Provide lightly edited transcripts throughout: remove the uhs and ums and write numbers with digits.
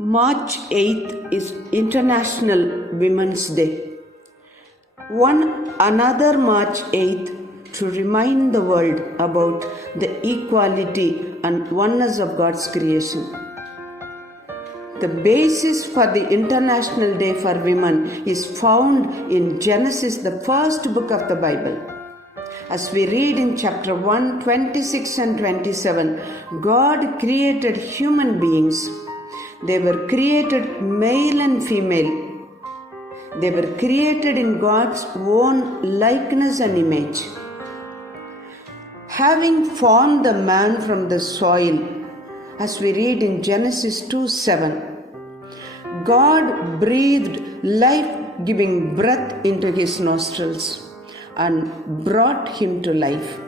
March 8th is International Women's Day. Another March 8th to remind the world about the equality and oneness of God's creation. The basis for the International Day for Women is found in Genesis, the first book of the Bible. As we read in chapter 1, 26 and 27, God created human beings. They were created male and female. They were created in God's own likeness and image. Having formed the man from the soil, as we read in Genesis 2:7, God breathed life-giving breath into his nostrils and brought him to life.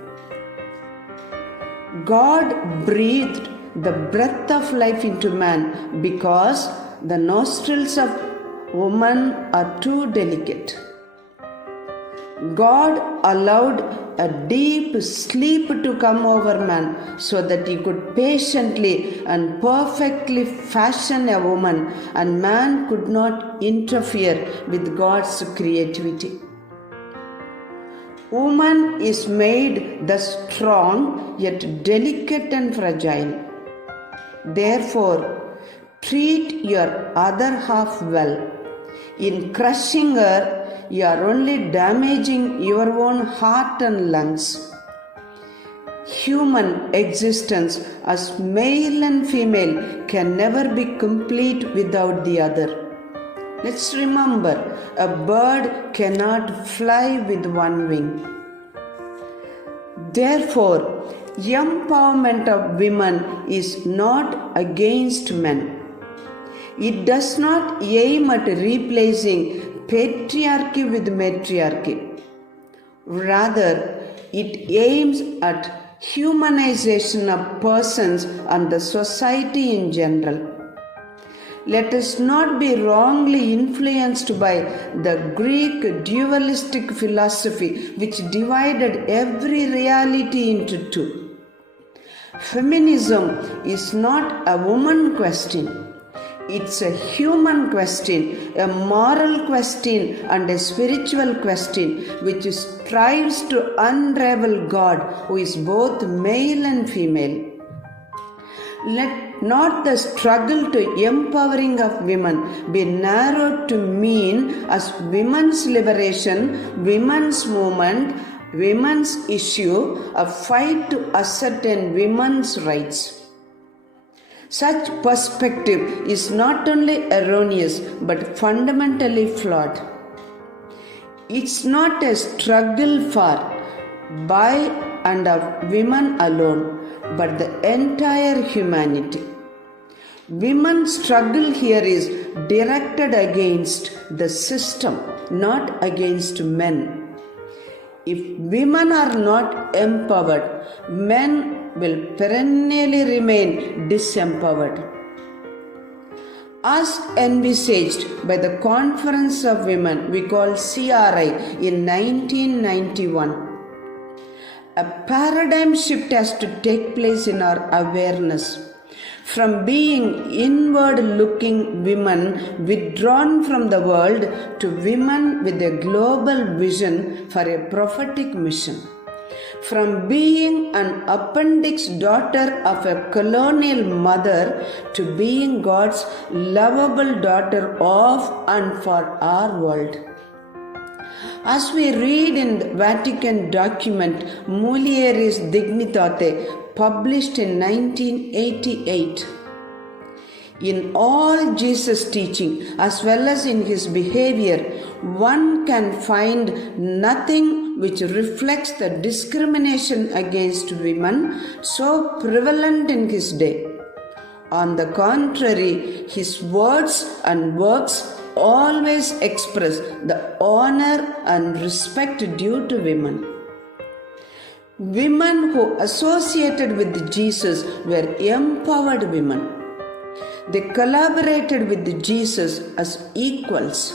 God breathed the breath of life into man because the nostrils of woman are too delicate. God allowed a deep sleep to come over man so that he could patiently and perfectly fashion a woman, and man could not interfere with God's creativity. Woman is made thus strong yet delicate and fragile. Therefore, treat your other half well. In crushing her, you are only damaging your own heart and lungs. Human existence as male and female can never be complete without the other. Let's remember, a bird cannot fly with one wing. Therefore, empowerment of women is not against men. It does not aim at replacing patriarchy with matriarchy. Rather, it aims at humanization of persons and the society in general. Let us not be wrongly influenced by the Greek dualistic philosophy which divided every reality into two. Feminism is not a woman question. It's a human question, a moral question and a spiritual question which strives to unravel God who is both male and female. Let not the struggle to empowering of women be narrowed to mean as women's liberation, women's movement, women's issue, a fight to ascertain women's rights. Such perspective is not only erroneous but fundamentally flawed. It's not a struggle for, by and of women alone, but the entire humanity. Women's struggle here is directed against the system, not against men. If women are not empowered, men will perennially remain disempowered. As envisaged by the Conference of Women we call CRI in 1991, a paradigm shift has to take place in our awareness. From being inward-looking women withdrawn from the world to women with a global vision for a prophetic mission. From being an appendix daughter of a colonial mother to being God's lovable daughter of and for our world. As we read in the Vatican document Mulieris Dignitate, published in 1988, in all Jesus' teaching as well as in his behavior, one can find nothing which reflects the discrimination against women so prevalent in his day. On the contrary, his words and works always express the honor and respect due to women. Women who associated with Jesus were empowered women. They collaborated with Jesus as equals.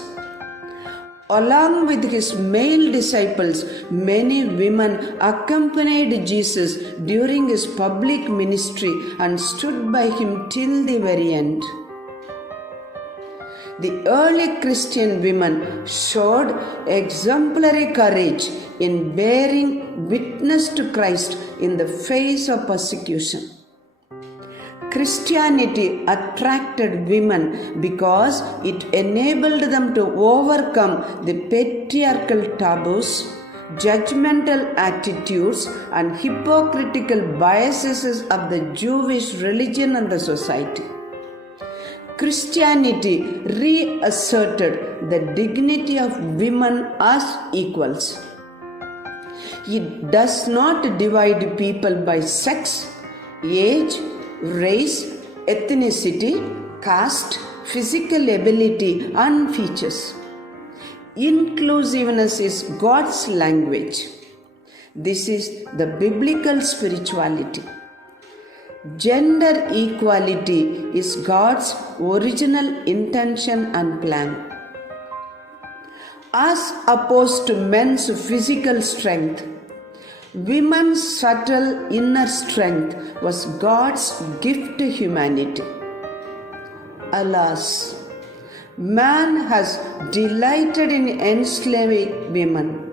Along with his male disciples, many women accompanied Jesus during his public ministry and stood by him till the very end. The early Christian women showed exemplary courage in bearing witness to Christ in the face of persecution. Christianity attracted women because it enabled them to overcome the patriarchal taboos, judgmental attitudes, and hypocritical biases of the Jewish religion and the society. Christianity reasserted the dignity of women as equals. It does not divide people by sex, age, race, ethnicity, caste, physical ability, and features. Inclusiveness is God's language. This is the biblical spirituality. Gender equality is God's original intention and plan. As opposed to men's physical strength, women's subtle inner strength was God's gift to humanity. Alas, man has delighted in enslaving women,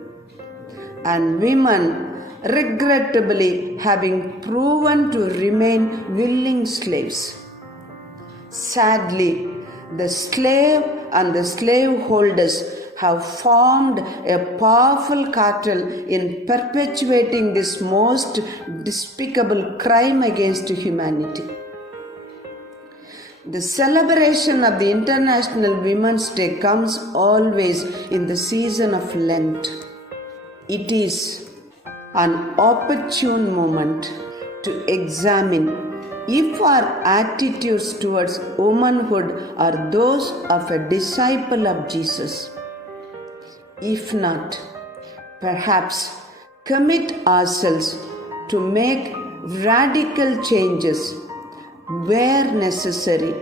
and women regrettably having proven to remain willing slaves. Sadly, the slave and the slaveholders have formed a powerful cartel in perpetuating this most despicable crime against humanity. The celebration of the International Women's Day comes always in the season of Lent. It is an opportune moment to examine if our attitudes towards womanhood are those of a disciple of Jesus. If not, perhaps commit ourselves to make radical changes where necessary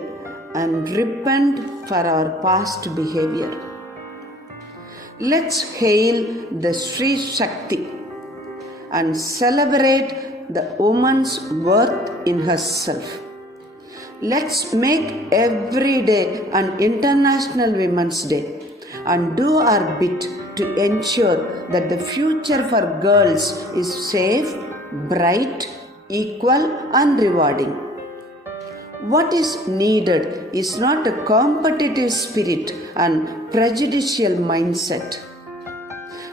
and repent for our past behavior. Let's hail the Sri Shakti and celebrate the woman's worth in herself. Let's make every day an International Women's Day and do our bit to ensure that the future for girls is safe, bright, equal, and rewarding. What is needed is not a competitive spirit and prejudicial mindset.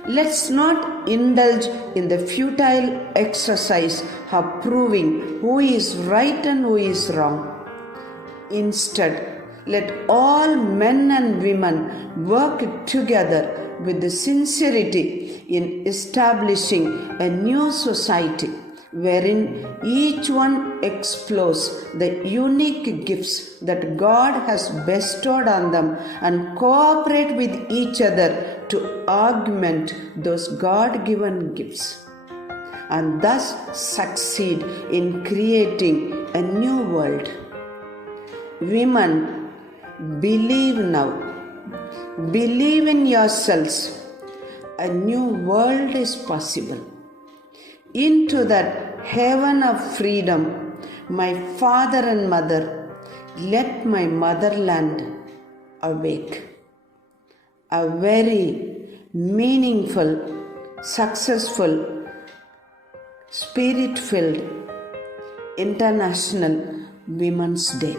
Let's not indulge in the futile exercise of proving who is right and who is wrong. Instead, let all men and women work together with the sincerity in establishing a new society wherein each one explores the unique gifts that God has bestowed on them and cooperate with each other to augment those God-given gifts, and thus succeed in creating a new world. Women, believe now. Believe in yourselves. A new world is possible. Into that heaven of freedom, my father and mother, let my motherland awake. A very meaningful, successful, spirit-filled International Women's Day.